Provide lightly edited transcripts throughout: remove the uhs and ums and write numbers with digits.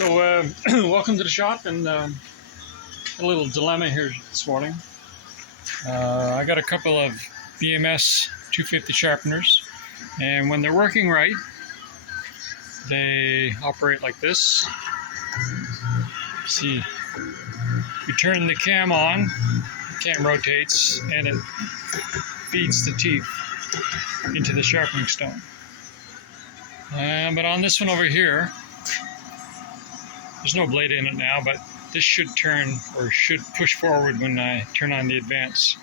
So welcome to the shop, and a little dilemma here this morning. I got a couple of BMS250 sharpeners, and when they're working right, they operate like this. See, you turn the cam on, the cam rotates, and it feeds the teeth into the sharpening stone. But on this one over here, there's no blade in it now, but this should turn, or should push forward when I turn on the advance.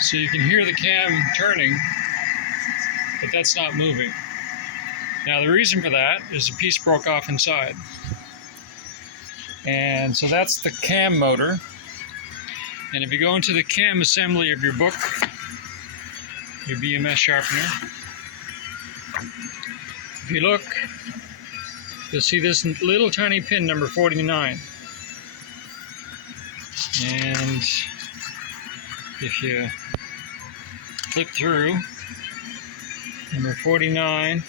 So you can hear the cam turning, but that's not moving. Now the reason for that is a piece broke off inside. And so that's the cam motor. And if you go into the cam assembly of your book, your BMS sharpener, if you look, you'll see this little tiny pin, number 49. And if you flip through, number 49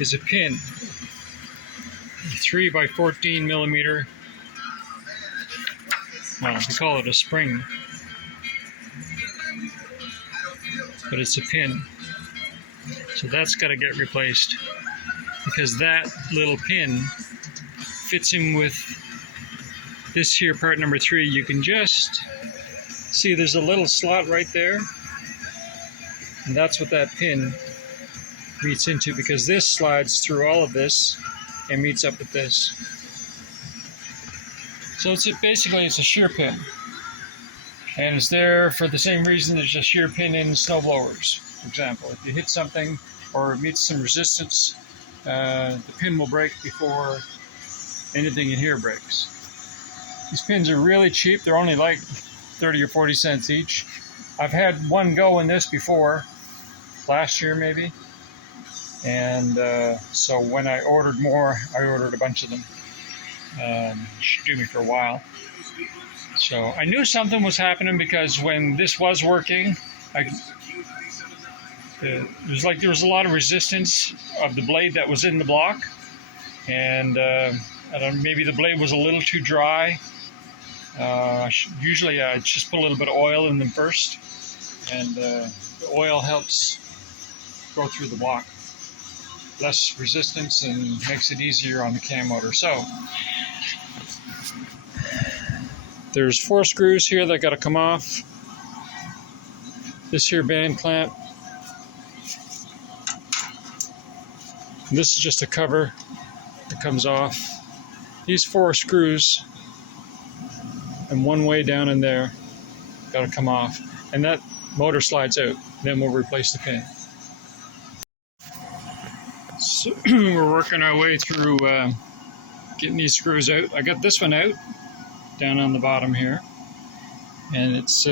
is a pin, a 3 by 14 millimeter. Well, we call it a spring, but it's a pin. So that's got to get replaced, because that little pin fits in with this here part number 3. You can just see there's a little slot right there, and that's what that pin meets into, because this slides through all of this and meets up with this. So basically it's a shear pin, and it's there for the same reason there's a shear pin in snowblowers. For example, if you hit something or it meets some resistance, the pin will break before anything in here breaks. These pins are really cheap. They're only like 30 or 40 cents each. I've had one go in this before, last year maybe, and so when I ordered more, I ordered a bunch of them. Should do me for a while. So I knew something was happening, because when this was working, there was a lot of resistance of the blade that was in the block, and I don't know, maybe the blade was a little too dry. Usually I just put a little bit of oil in them first, and the oil helps go through the block. Less resistance and makes it easier on the cam motor. So there's 4 screws here that got to come off. This here band clamp. And this is just a cover that comes off. These 4 screws and one way down in there got to come off, and that motor slides out. Then we'll replace the pin. So we're working our way through getting these screws out. I got this one out down on the bottom here, and it's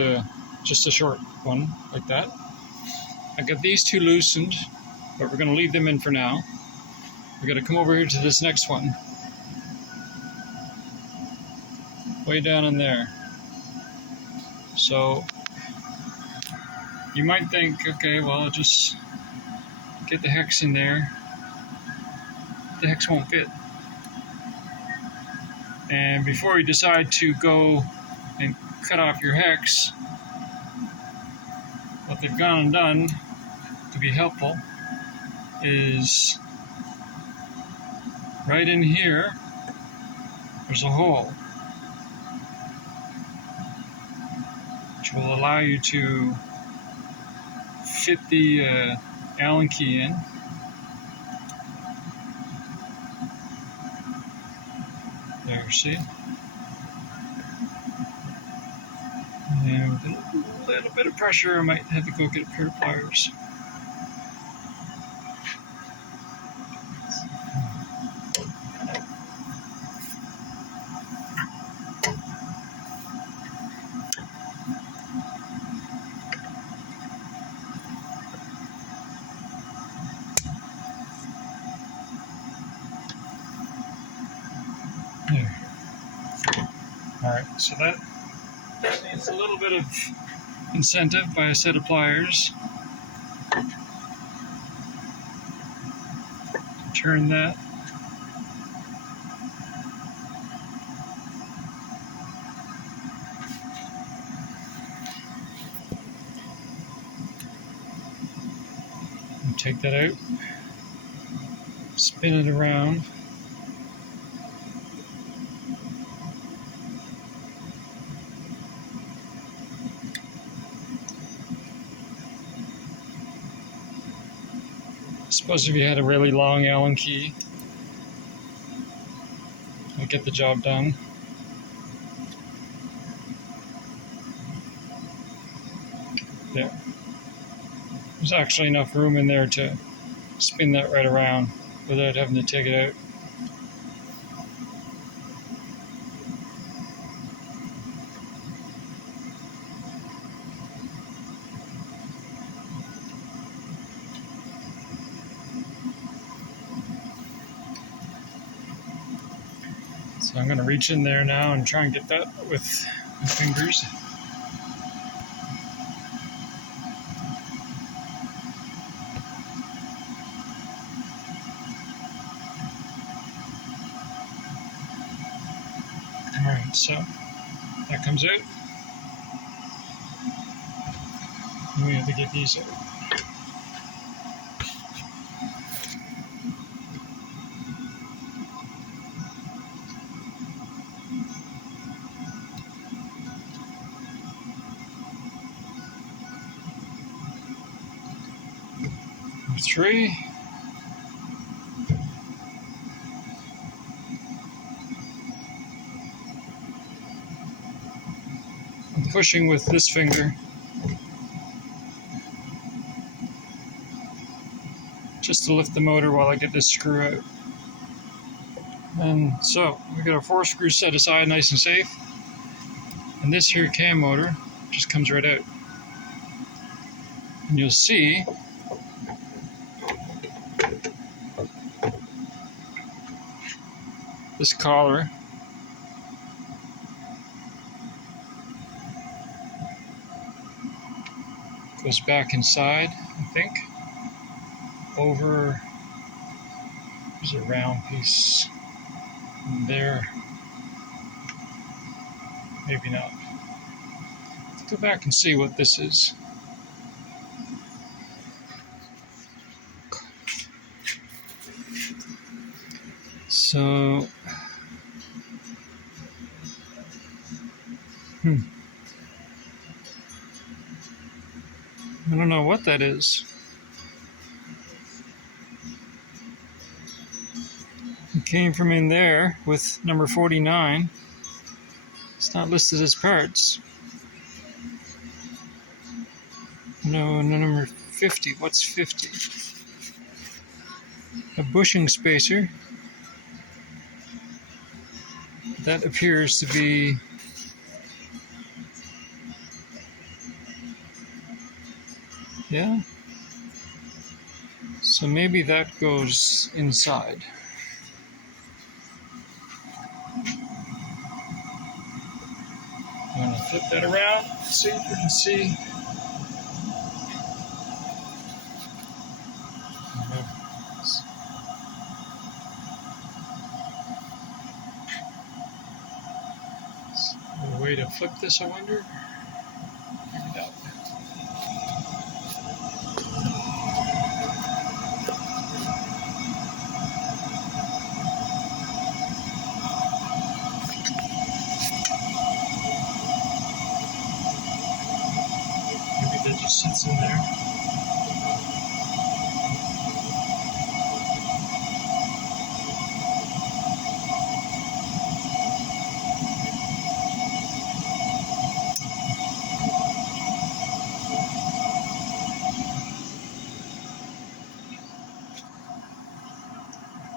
just a short one like that. I got these 2 loosened, but we're going to leave them in for now. We're going to come over here to this next one, way down in there. So you might think, okay, well, I'll just get the hex in there. The hex won't fit. And before you decide to go and cut off your hex, what they've gone and done to be helpful is right in here, there's a hole which will allow you to fit the Allen key in. There, see? And with a little bit of pressure, I might have to go get a pair of pliers. There. Alright, so that needs a little bit of incentive by a set of pliers. turn that. And take that out. Spin it around. I suppose if you had a really long Allen key, it'd get the job done. Yeah. There's actually enough room in there to spin that right around without having to take it out. So I'm going to reach in there now and try and get that with my fingers. Alright, so that comes out. And we have to get these out. Number 3. I'm pushing with this finger just to lift the motor while I get this screw out. And so we got our 4 screws set aside nice and safe. And this here cam motor just comes right out. And you'll see this collar goes back inside, I think, over, there's a round piece there, maybe not. Let's go back and see what this is. So, I don't know what that is. It came from in there with number 49. It's not listed as parts. No, number 50. What's 50? A bushing spacer. That appears to be yeah. So maybe that goes inside. I'm going to flip that around, see if we can see. A way to flip this, I wonder? Maybe not. Maybe that just sits in there.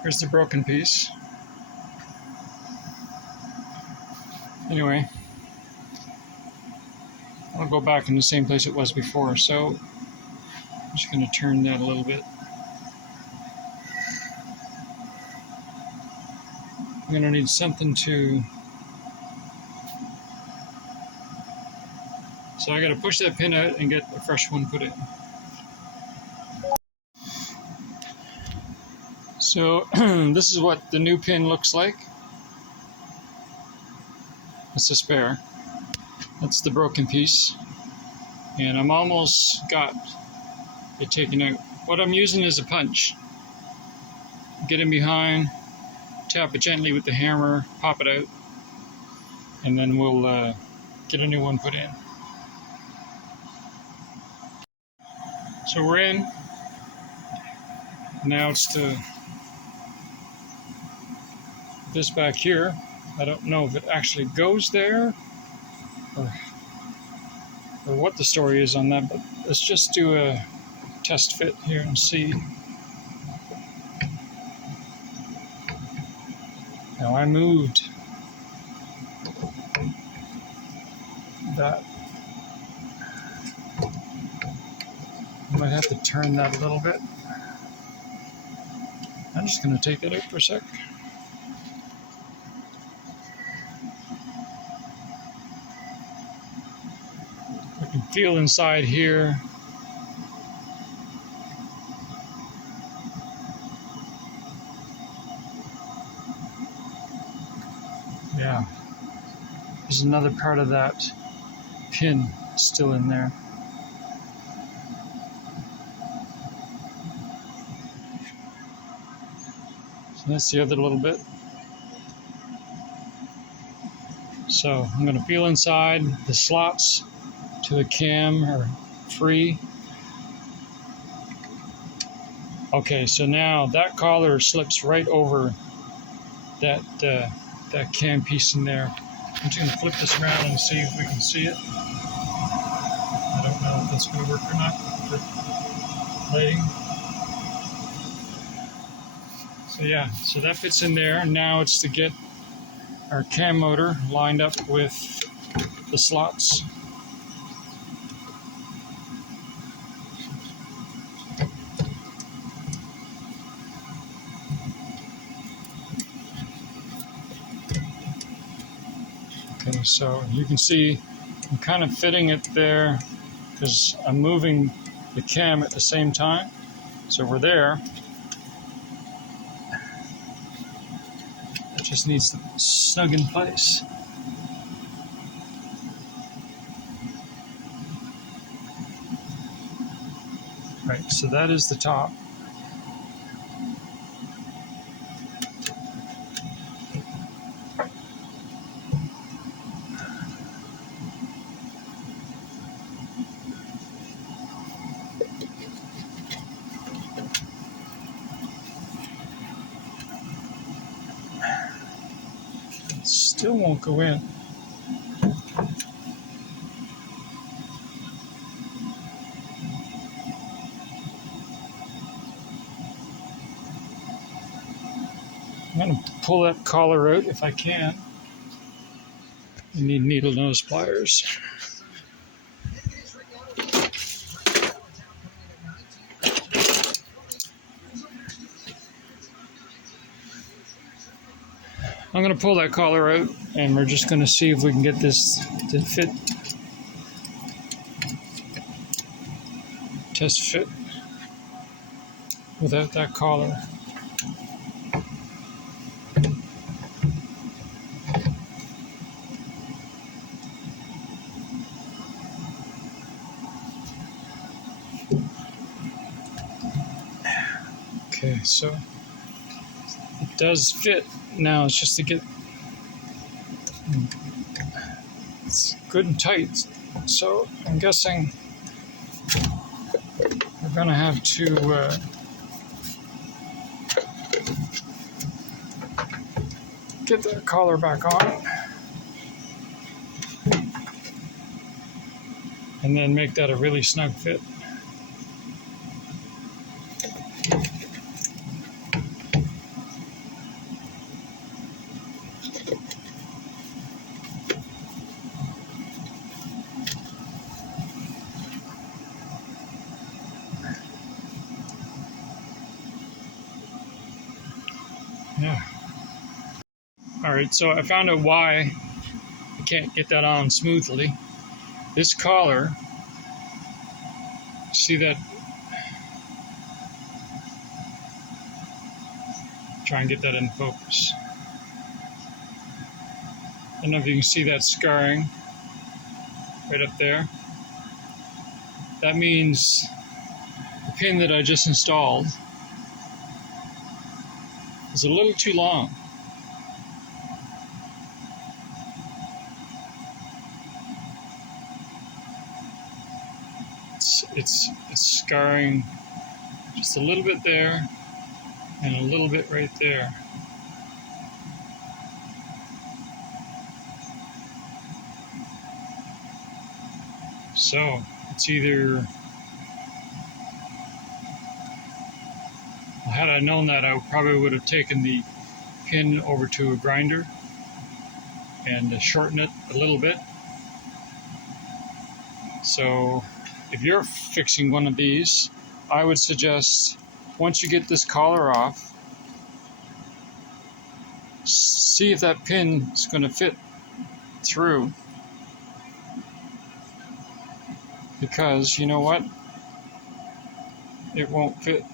Here's the broken piece. Anyway, I'll go back in the same place it was before, so I'm just going to turn that a little bit. I'm going to need something to... So I got to push that pin out and get a fresh one put in. So this is what the new pin looks like. That's a spare. That's the broken piece. And I'm almost got it taken out. What I'm using is a punch. Get in behind, tap it gently with the hammer, pop it out, and then we'll get a new one put in. So we're in. Now it's to this back here. I don't know if it actually goes there or what the story is on that, but let's just do a test fit here and see. Now I moved that. I might have to turn that a little bit. I'm just going to take that out for a sec. I can feel inside here. Yeah, there's another part of that pin still in there. So that's the other little bit. So I'm going to feel inside. The slots to the cam are free. Okay, so now that collar slips right over that that cam piece in there. I'm just going to flip this around and see if we can see it. I don't know if that's going to work or not for lighting. So yeah, so that fits in there. Now it's to get our cam motor lined up with the slots. Okay, so you can see I'm kind of fitting it there because I'm moving the cam at the same time. So we're there. It just needs to snug in place. Right, so that is the top. Still won't go in. I'm going to pull that collar out if I can. You need needle nose pliers. I'm going to pull that collar out and we're just going to see if we can get this to fit. Test fit without that collar. Okay, so it does fit. Now it's just to get it's good and tight. So I'm guessing we're gonna have to get that collar back on and then make that a really snug fit. Yeah. All right, so I found out why I can't get that on smoothly. This collar, see that Try and get that in focus. I don't know if you can see that scarring right up there. That means the pin that I just installed is a little too long. It's scarring just a little bit there and a little bit right there. So it's either, had I known that, I probably would have taken the pin over to a grinder and shorten it a little bit. So if you're fixing one of these, I would suggest, once you get this collar off, see if that pin is going to fit through. Because you know what? It won't fit.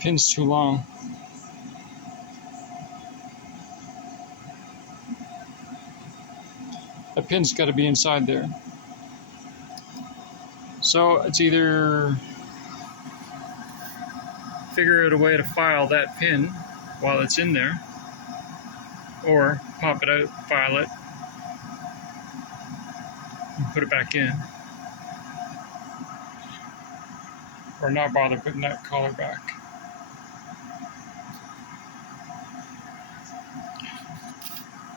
Pin's too long. That pin's got to be inside there. So it's either figure out a way to file that pin while it's in there, or pop it out, file it, and put it back in, or not bother putting that collar back.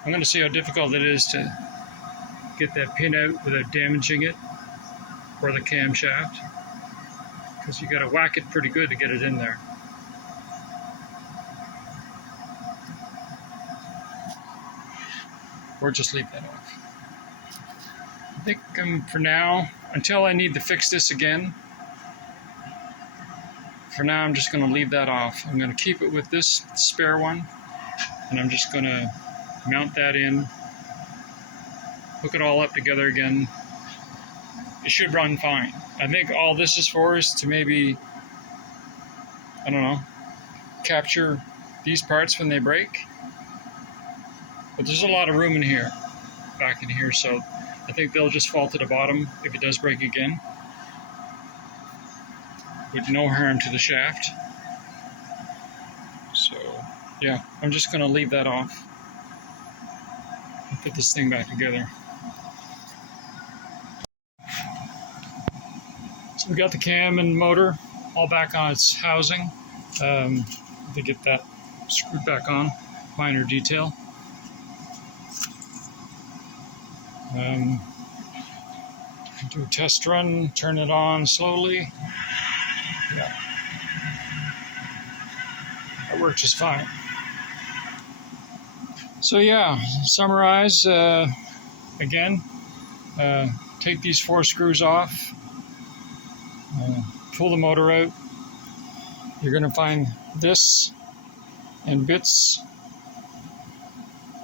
I'm going to see how difficult it is to get that pin out without damaging it or the camshaft, because you got to whack it pretty good to get it in there. Or just leave that off. I think for now, until I need to fix this again, for now I'm just going to leave that off. I'm going to keep it with this spare one, and I'm just going to mount that in, hook it all up together again. It should run fine. I think all this is for is to maybe, I don't know, capture these parts when they break. But there's a lot of room in here, back in here, so I think they'll just fall to the bottom if it does break again, with no harm to the shaft. So yeah, I'm just going to leave that off and put this thing back together. So we got the cam and motor all back on its housing. To get that screwed back on, minor detail. Do a test run, turn it on slowly. Yeah, that works just fine. So yeah, summarize again. Take these 4 screws off. Pull the motor out. You're going to find this and bits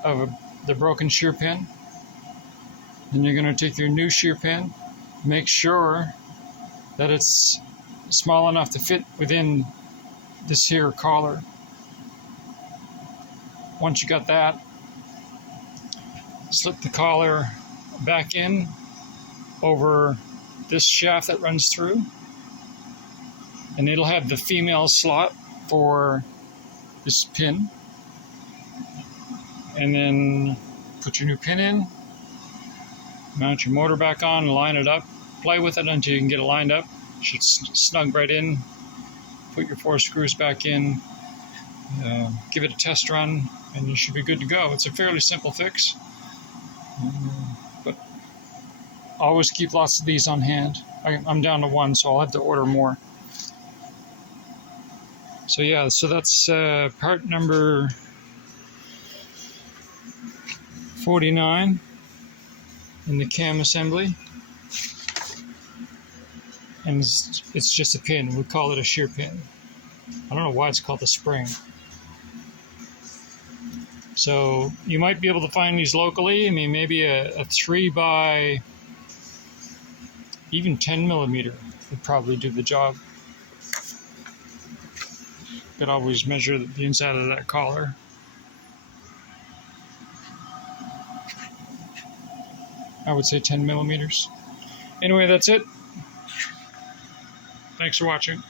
of the broken shear pin. Then you're going to take your new shear pin, make sure that it's small enough to fit within this here collar. Once you got that, slip the collar back in over this shaft that runs through, and it'll have the female slot for this pin. And then put your new pin in, mount your motor back on and line it up. Play with it until you can get it lined up. It should snug right in. Put your 4 screws back in, give it a test run, and you should be good to go. It's a fairly simple fix, but always keep lots of these on hand. I'm down to 1, so I'll have to order more. So yeah, so that's part number 49 in the cam assembly. And it's just a pin. We call it a shear pin. I don't know why it's called a spring. So you might be able to find these locally. I mean, maybe a 3 by even 10 millimeter would probably do the job. could always measure the inside of that collar. I would say 10 millimeters. Anyway, that's it. Thanks for watching.